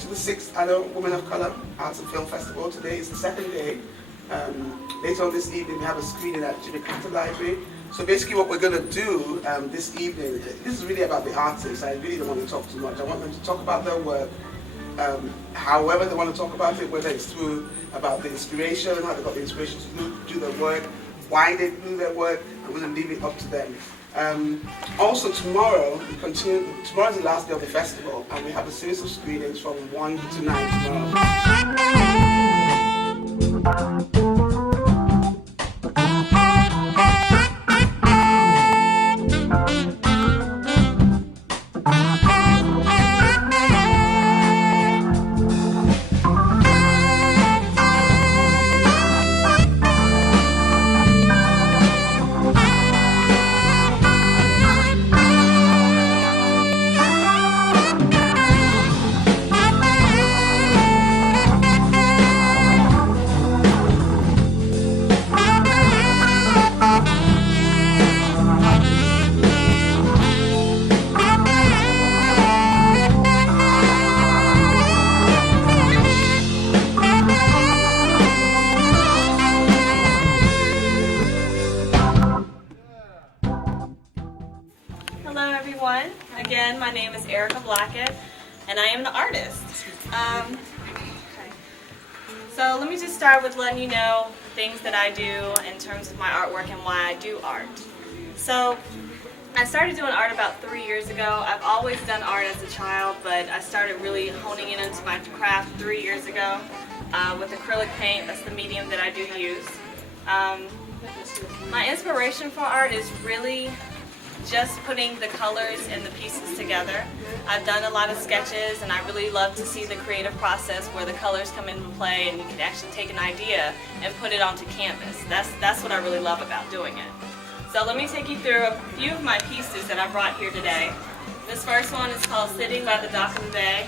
to the 6th Annual Women of Color Arts and Film Festival. Today is the second day. Later on this evening we have a screening at Jimmy Carter Library. So basically what we're going to do this evening, this is really about the artists. I really don't want to talk too much. I want them to talk about their work, however they want to talk about it, whether it's through about the inspiration, how they got the inspiration to do their work, why they do their work. I'm going to leave it up to them. Also tomorrow, tomorrow is the last day of the festival and we have a series of screenings from 1 to 9 tomorrow. Hello everyone, again my name is Erica Blackett and I am the artist. So let me just start with letting you know things that I do in terms of my artwork and why I do art. So I started doing art about 3 years ago. I've always done art as a child, but I started really honing in into my craft 3 years ago with acrylic paint. That's the medium that I do use. My inspiration for art is really just putting the colors and the pieces together. I've done a lot of sketches and I really love to see the creative process where the colors come into play and you can actually take an idea and put it onto canvas. That's what I really love about doing it. So let me take you through a few of my pieces that I brought here today. This first one is called Sitting by the Dock of the Bay,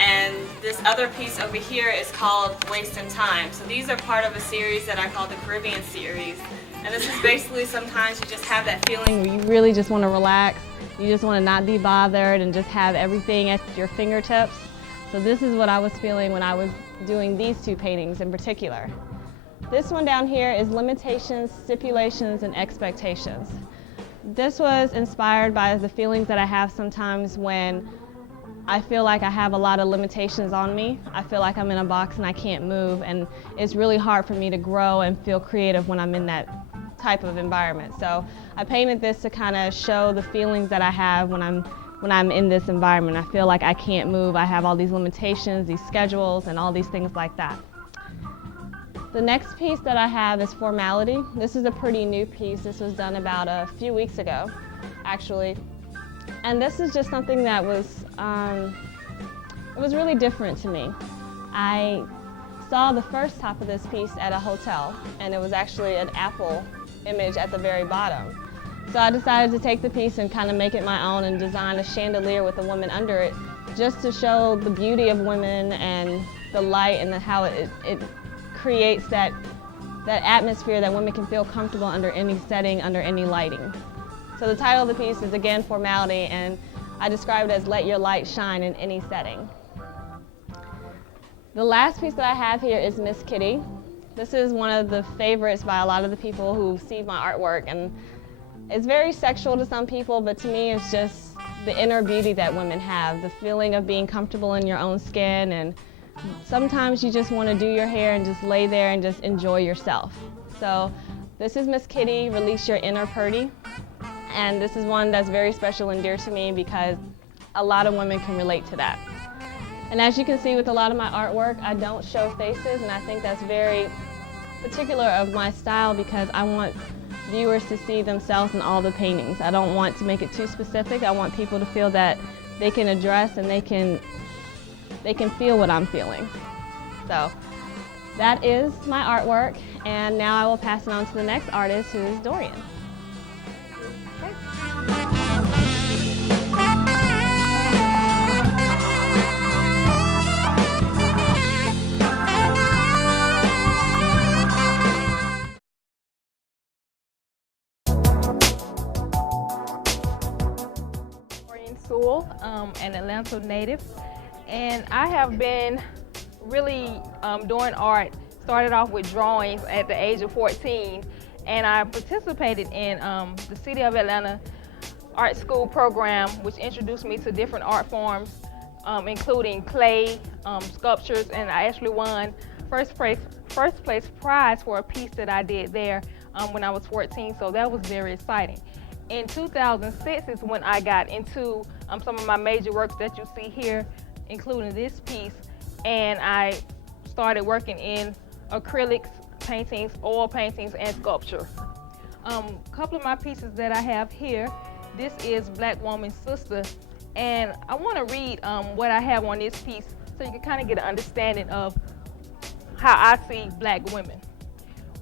and this other piece over here is called Wasting Time. So these are part of a series that I call the Caribbean series. And this is basically sometimes you just have that feeling where you really just want to relax. You just want to not be bothered and just have everything at your fingertips. So this is what I was feeling when I was doing these two paintings in particular. This one down here is Limitations, Stipulations, and Expectations. This was inspired by the feelings that I have sometimes when I feel like I have a lot of limitations on me. I feel like I'm in a box and I can't move, and it's really hard for me to grow and feel creative when I'm in that type of environment. So I painted this to kind of show the feelings that I have when I'm in this environment. I feel like I can't move. I have all these limitations, these schedules, and all these things like that. The next piece that I have is Formality. This is a pretty new piece. This was done about a few weeks ago, actually. And this is just something that was, it was really different to me. I saw the first top of this piece at a hotel, and it was actually an apple image at the very bottom. So I decided to take the piece and kind of make it my own and design a chandelier with a woman under it, just to show the beauty of women and the light and how it creates that atmosphere that women can feel comfortable under any setting, under any lighting. So the title of the piece is again Formality, and I describe it as Let Your Light Shine in Any Setting. The last piece that I have here is Miss Kitty. This is one of the favorites by a lot of the people who see my artwork, and it's very sexual to some people, but to me it's just the inner beauty that women have, the feeling of being comfortable in your own skin, and sometimes you just want to do your hair and just lay there and just enjoy yourself. So this is Miss Kitty, Release Your Inner Purdy. And this is one that's very special and dear to me because a lot of women can relate to that. And as you can see with a lot of my artwork, I don't show faces, and I think that's very particular of my style because I want viewers to see themselves in all the paintings. I don't want to make it too specific. I want people to feel that they can address and they can feel what I'm feeling. So that is my artwork, and now I will pass it on to the next artist, who is Dorian. School, an Atlanta native, And I have been really doing art. Started off with drawings at the age of 14, and I participated in the City of Atlanta art school program, which introduced me to different art forms, including clay, sculptures, and I actually won first place prize for a piece that I did there when I was 14, so that was very exciting. In 2006 is when I got into some of my major works that you see here, including this piece, and I started working in acrylics, paintings, oil paintings, and sculpture. A couple of my pieces that I have here, this is Black Woman's Sister, and I want to read what I have on this piece so you can kind of get an understanding of how I see Black women.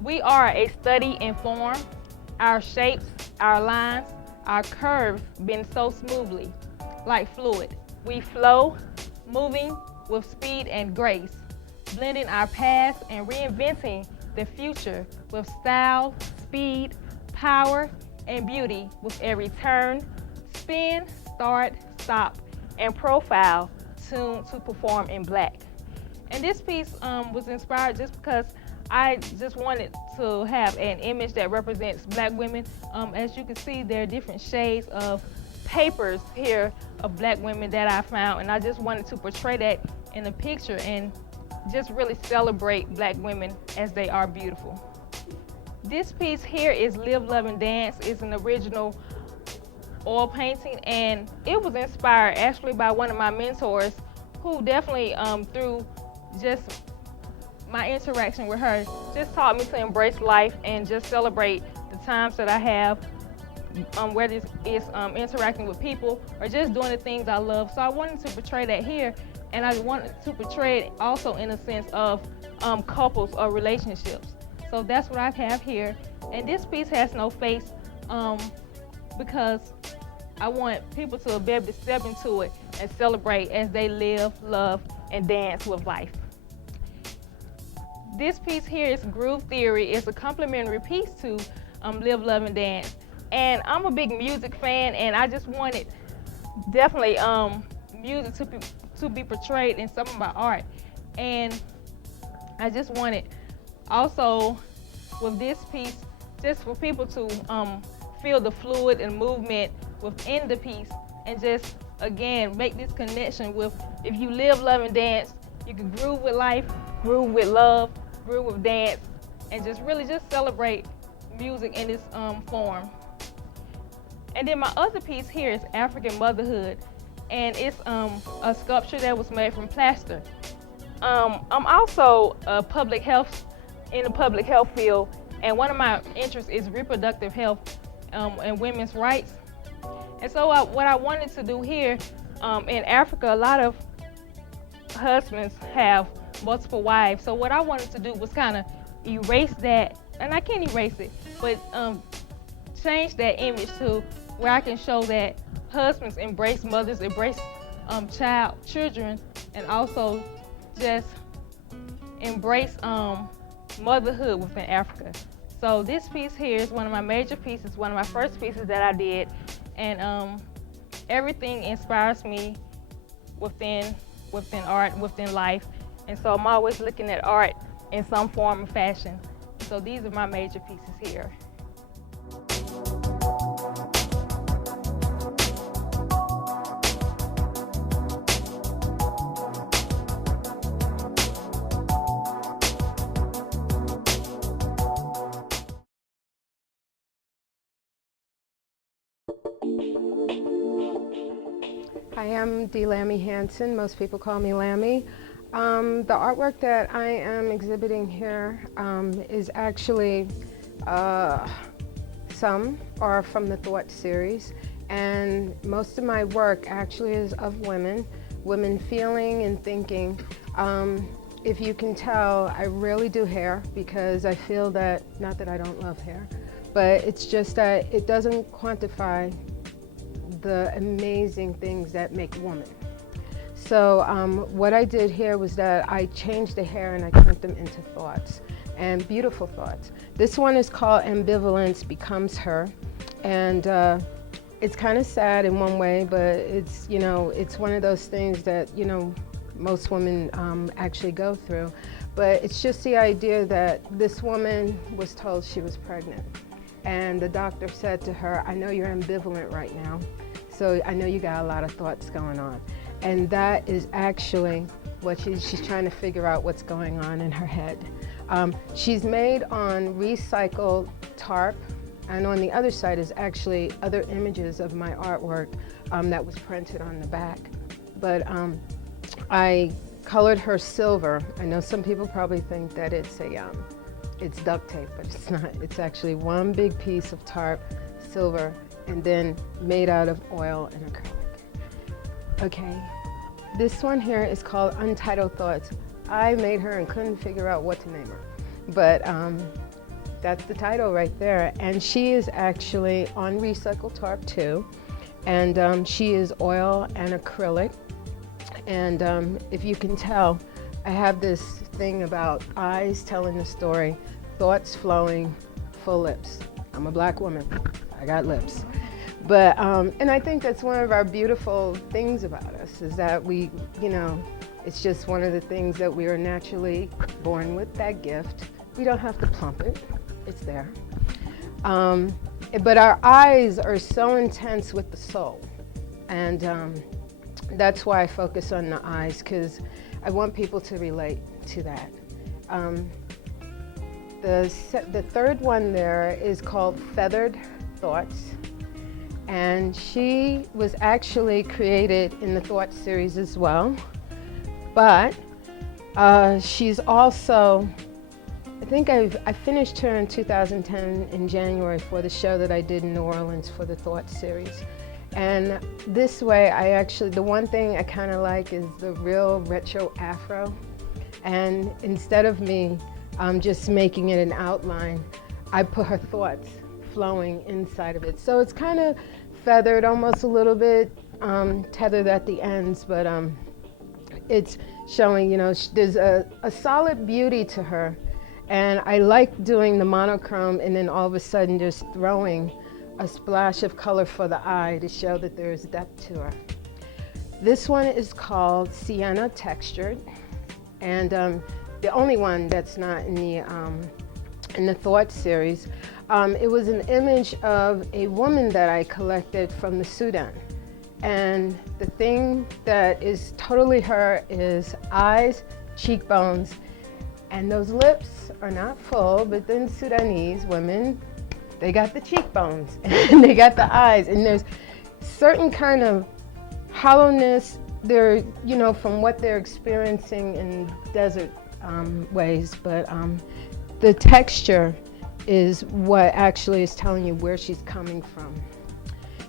We are a study in form, our shapes, our lines, our curves bend so smoothly, like fluid. We flow, moving with speed and grace, blending our past and reinventing the future with style, speed, power, and beauty with every turn, spin, start, stop, and profile tuned to perform in black. And this piece was inspired just because I just wanted to have an image that represents Black women. As you can see, there are different shades of papers here of Black women that I found, and I just wanted to portray that in a picture and just really celebrate Black women as they are beautiful. This piece here is Live, Love, and Dance. It's an original oil painting, and it was inspired actually by one of my mentors who definitely through just my interaction with her just taught me to embrace life and just celebrate the times that I have, whether it's interacting with people or just doing the things I love. So I wanted to portray that here, and I wanted to portray it also in a sense of couples or relationships. So that's what I have here. And this piece has no face because I want people to be able to step into it and celebrate as they live, love, and dance with life. This piece here is Groove Theory. It's a complimentary piece to Live, Love, and Dance. And I'm a big music fan, and I just wanted definitely music to be portrayed in some of my art. And I just wanted also with this piece just for people to feel the fluid and movement within the piece, and just again make this connection with, if you live, love, and dance, you can groove with life, groove with love, groove with dance, and just really just celebrate music in this form. And then my other piece here is African Motherhood, and it's a sculpture that was made from plaster. I'm also in the public health field, and one of my interests is reproductive health and women's rights. And so what I wanted to do here, in Africa, a lot of husbands have multiple wives. So what I wanted to do was kind of erase that, and I can't erase it, but change that image to where I can show that husbands embrace mothers, embrace children, and also just embrace motherhood within Africa. So this piece here is one of my major pieces, one of my first pieces that I did, and everything inspires me within art, within life, and so I'm always looking at art in some form or fashion. So these are my major pieces here. I am Lammine-Hanson. Most people call me Lammy. The artwork that I am exhibiting here is actually some are from the Thought series, and most of my work actually is of women feeling and thinking. If you can tell, I rarely do hair because I feel that, not that I don't love hair, but it's just that it doesn't quantify the amazing things that make a woman. So what I did here was that I changed the hair and I turned them into thoughts, and beautiful thoughts. This one is called Ambivalence Becomes Her, and it's kind of sad in one way, but it's, you know, it's one of those things that, you know, most women actually go through. But it's just the idea that this woman was told she was pregnant. And the doctor said to her, I know you're ambivalent right now, so I know you got a lot of thoughts going on. And that is actually what she's trying to figure out what's going on in her head. She's made on recycled tarp, and on the other side is actually other images of my artwork that was printed on the back. But I colored her silver. I know some people probably think that it's duct tape, but it's not. It's actually one big piece of tarp, silver, and then made out of oil and acrylic. Okay, this one here is called Untitled Thoughts. I made her and couldn't figure out what to name her, but that's the title right there. And she is actually on recycled tarp too, and she is oil and acrylic. And if you can tell, I have this thing about eyes telling the story, thoughts flowing, full lips. I'm a black woman, I got lips. But, and I think that's one of our beautiful things about us, is that we, it's just one of the things that we are naturally born with, that gift. We don't have to plump it, it's there. But our eyes are so intense with the soul. And that's why I focus on the eyes, because I want people to relate to that. The third one there is called Feathered Thoughts. And she was actually created in the Thought series as well. But she's also, I think I finished her in 2010 in January for the show that I did in New Orleans for the Thought series. And this way, the one thing I kind of like is the real retro afro. And instead of me just making it an outline, I put her thoughts flowing inside of it. So it's kind of feathered, almost a little bit tethered at the ends, but it's showing, there's a solid beauty to her. And I like doing the monochrome and then all of a sudden just throwing a splash of color for the eye to show that there's depth to her. This one is called Sienna Textured, and the only one that's not in the Thought series. It was an image of a woman that I collected from the Sudan. And the thing that is totally her is eyes, cheekbones, and those lips are not full, but then Sudanese women, they got the cheekbones and they got the eyes, and there's certain kind of hollowness there, from what they're experiencing in desert ways, but the texture is what actually is telling you where she's coming from.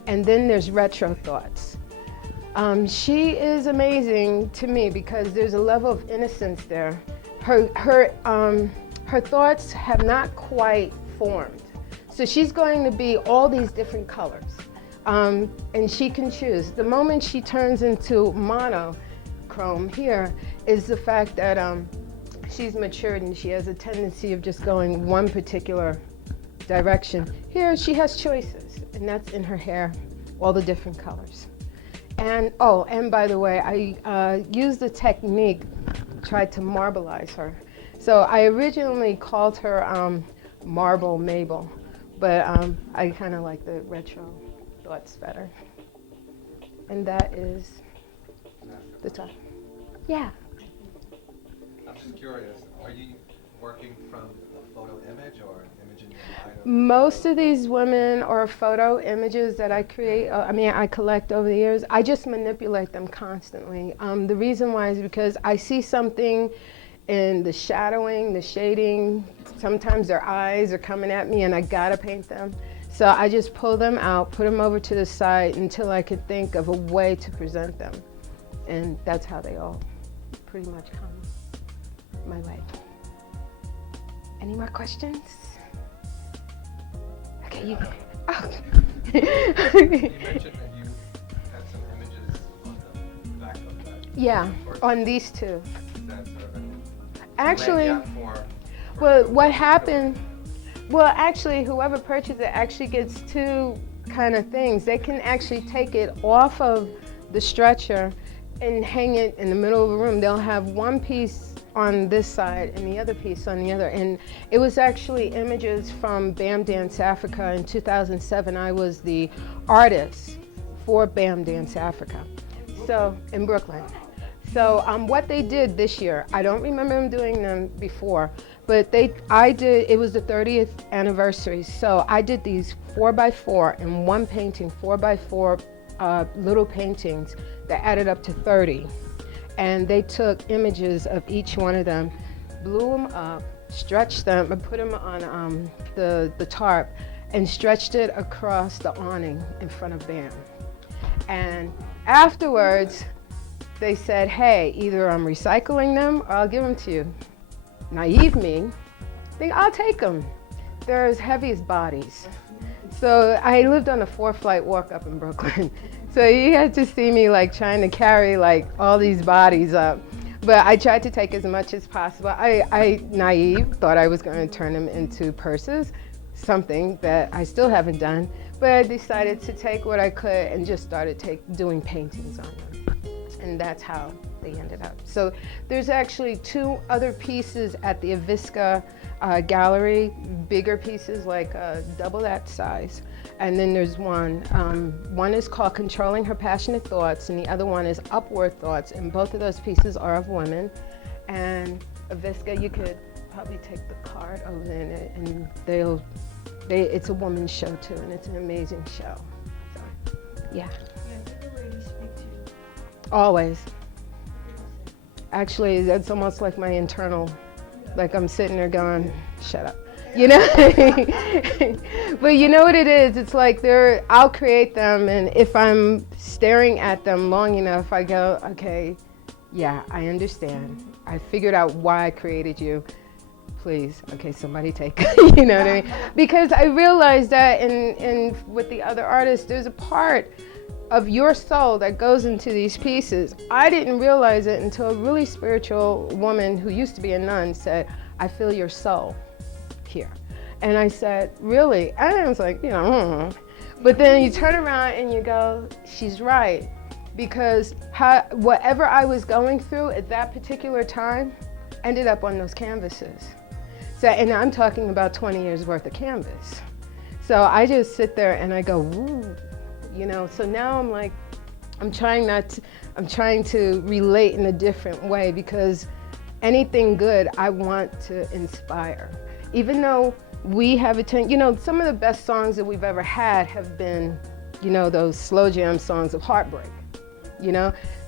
And then there's Retro Thoughts. She is amazing to me because there's a level of innocence there. Her thoughts have not quite formed. So she's going to be all these different colors, and she can choose. The moment she turns into monochrome here is the fact that she's matured and she has a tendency of just going one particular direction. Here she has choices, and that's in her hair, all the different colors. And and by the way, I used the technique, tried to marbleize her. So I originally called her Marble Mabel. But I kind of like the Retro Thoughts better. And that is the top. Yeah. I'm just curious, are you working from a photo image or an image in your mind? Most of these women are photo images that I create, I collect over the years. I just manipulate them constantly. The reason why is because I see something in the shadowing, the shading. Sometimes their eyes are coming at me and I gotta paint them. So I just pull them out, put them over to the side until I could think of a way to present them. And that's how they all pretty much come my way. Any more questions? Okay, you. Oh. You mentioned that you had some images on the back of that. Yeah, on these two. Is that sort of an Actually, layout for well, what happened, actually, whoever purchased it actually gets two kind of things. They can actually take it off of the stretcher and hang it in the middle of a room. They'll have one piece on this side and the other piece on the other. And it was actually images from BAM Dance Africa. In 2007, I was the artist for BAM Dance Africa. So, in Brooklyn. So what they did this year, I don't remember them doing them before, but it was the 30th anniversary. So I did these 4x4 in one painting, 4x4 little paintings that added up to 30. And they took images of each one of them, blew them up, stretched them, and put them on the tarp, and stretched it across the awning in front of BAM. And afterwards, they said, hey, either I'm recycling them or I'll give them to you. Naive me, think I'll take them. They're as heavy as bodies. So I lived on a 4-flight walk up in Brooklyn. So you had to see me like trying to carry like all these bodies up. But I tried to take as much as possible. I naive, thought I was going to turn them into purses, something that I still haven't done. But I decided to take what I could and just started doing paintings on them. And that's how they ended up. So there's actually 2 other pieces at the Avisca gallery, bigger pieces, like double that size. And then there's one. One is called Controlling Her Passionate Thoughts, and the other one is Upward Thoughts. And both of those pieces are of women. And Avisca, you could probably take the card over there, and it's a woman's show too, and it's an amazing show. So, yeah. Always. Actually, that's almost like my internal, like I'm sitting there going, shut up, you know? But you know what it is? It's like I'll create them, and if I'm staring at them long enough, I go, okay, yeah, I understand. I figured out why I created you. Please, okay, somebody take it, you know what I mean? Because I realized that in with the other artists, there's a part of your soul that goes into these pieces. I didn't realize it until a really spiritual woman who used to be a nun said, I feel your soul here. And I said, really? And I was like, But then you turn around and you go, she's right. Because whatever I was going through at that particular time ended up on those canvases. So, and I'm talking about 20 years worth of canvas. So I just sit there and I go, woo. So now I'm like, I'm trying to relate in a different way, because anything good I want to inspire. Even though we have some of the best songs that we've ever had have been, those slow jam songs of heartbreak,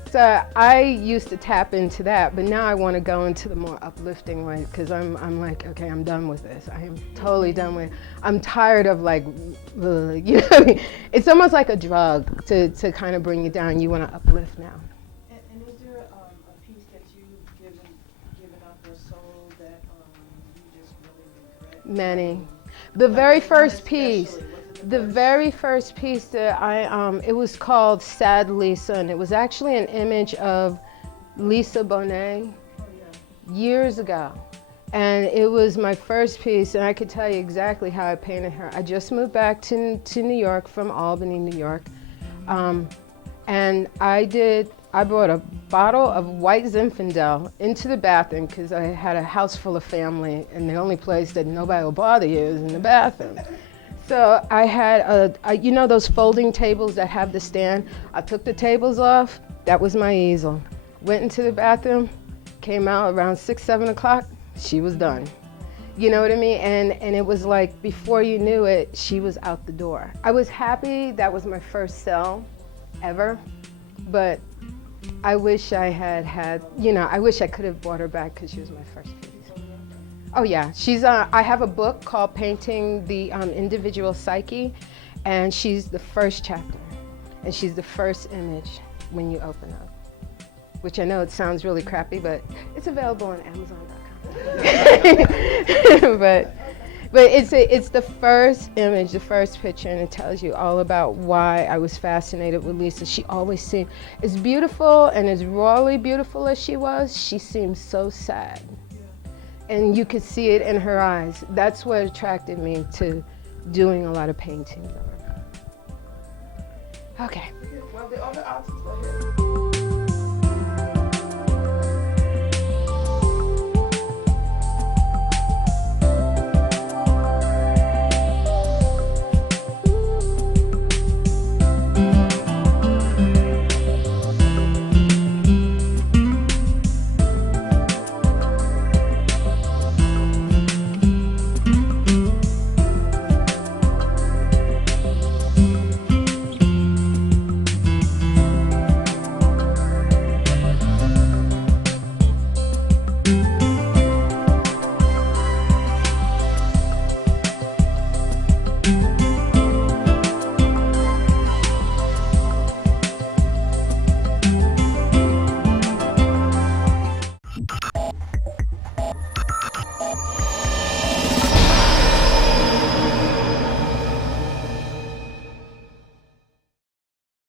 So I used to tap into that, but now I want to go into the more uplifting way, because I'm like, okay, I'm done with this. I am totally done with it. I'm tired of like, It's almost like a drug to kind of bring you down. You want to uplift now. And is there a piece that you've given up your soul that you just really regret? Many. The very first piece. The very first piece that it was called Sad Lisa, and it was actually an image of Lisa Bonet years ago. And it was my first piece, and I could tell you exactly how I painted her. I just moved back to New York from Albany, New York. And I brought a bottle of white Zinfandel into the bathroom, because I had a house full of family, and the only place that nobody will bother you is in the bathroom. So I had those folding tables that have the stand. I took the tables off. That was my easel. Went into the bathroom, came out around 6, 7 o'clock. She was done. You know what I mean? And it was like, before you knew it, she was out the door. I was happy. That was my first sell ever. But I wish I I wish I could have brought her back, because she was my first piece. Oh yeah, I have a book called Painting the Individual Psyche, and she's the first chapter, and she's the first image when you open up. Which I know it sounds really crappy, but it's available on Amazon.com. but it's the first image, the first picture, and it tells you all about why I was fascinated with Lisa. She always seemed, as beautiful and as rawly beautiful as she was, she seemed so sad. And you could see it in her eyes. That's what attracted me to doing a lot of painting. Okay. Well, the other artists were here.